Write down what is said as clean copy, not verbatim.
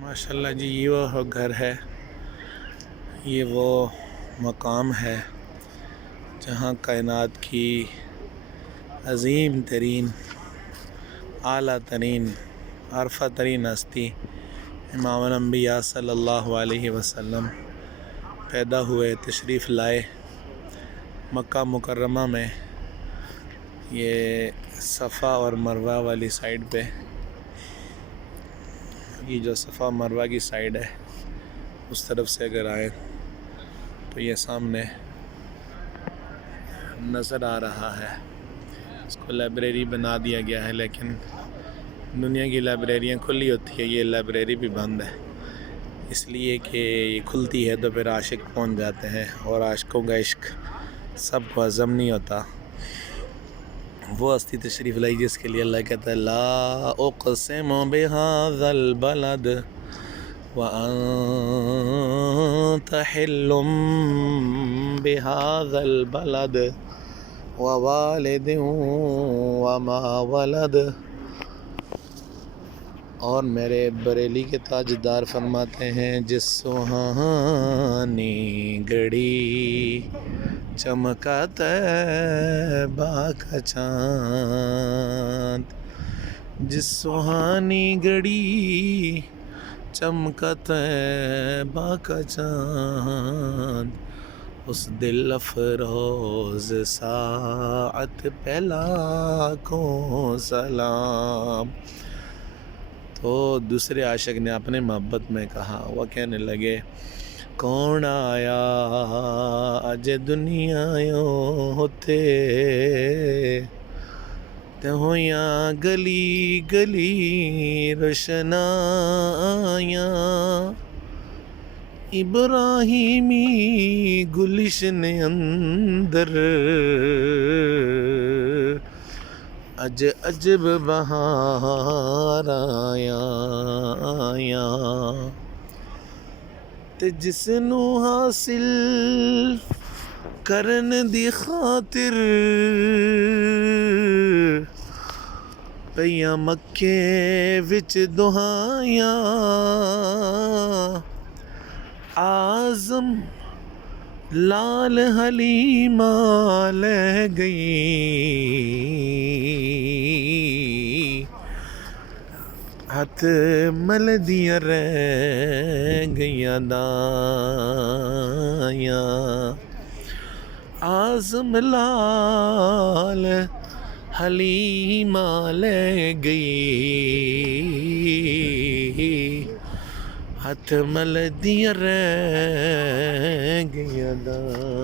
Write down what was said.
ماشاءاللہ جی، یہ وہ گھر ہے، یہ وہ مقام ہے جہاں کائنات کی عظیم ترین، اعلیٰ ترین، عرفہ ترین ہستی امام الانبیاء صلی اللہ علیہ وسلم پیدا ہوئے، تشریف لائے مکہ مکرمہ میں۔ یہ صفا اور مروہ والی سائیڈ پہ، یہ جو صفا مروہ کی سائیڈ ہے اس طرف سے اگر آئیں تو یہ سامنے نظر آ رہا ہے۔ اس کو لائبریری بنا دیا گیا ہے، لیکن دنیا کی لائبریریاں کھلی ہوتی ہے، یہ لائبریری بھی بند ہے، اس لیے کہ یہ کھلتی ہے تو پھر عاشق پہنچ جاتے ہیں، اور عاشقوں کا عشق سب کو ہضم نہیں ہوتا۔ وہ ہستی تشریف لائی جس کے لیے اللہ کہتا ہے لا اقسم بہذا البلد وانت حل بہذا البلد ووالد وما ولد۔ اور میرے بریلی کے تاجدار فرماتے ہیں جس سہانی گھڑی چمکا طیبہ کا چاند، جس سہانی گھڑی چمکا طیبہ کا چاند، اس دل افروز ساعت پہ لاکھوں سلام۔ تو دوسرے عاشق نے اپنے محبت میں کہا، وہ کہنے لگے کون آیا اج دنیا ہوتے تے ہویاں گلی گلی روشنایاں، ابراہیمی گلشن اندر اج عجب بہار آیاں، تے جس نو حاصل کرن دی خاطر پیاں مکے وچ دعائیاں، اعظم لال حلیمہ لے گئی ہاتھ مل دیاں رہ گئیاں دایاں، اعظم لال حلیمہ لے گئی ہاتھ مل دیاں رہ گئیاں دایاں۔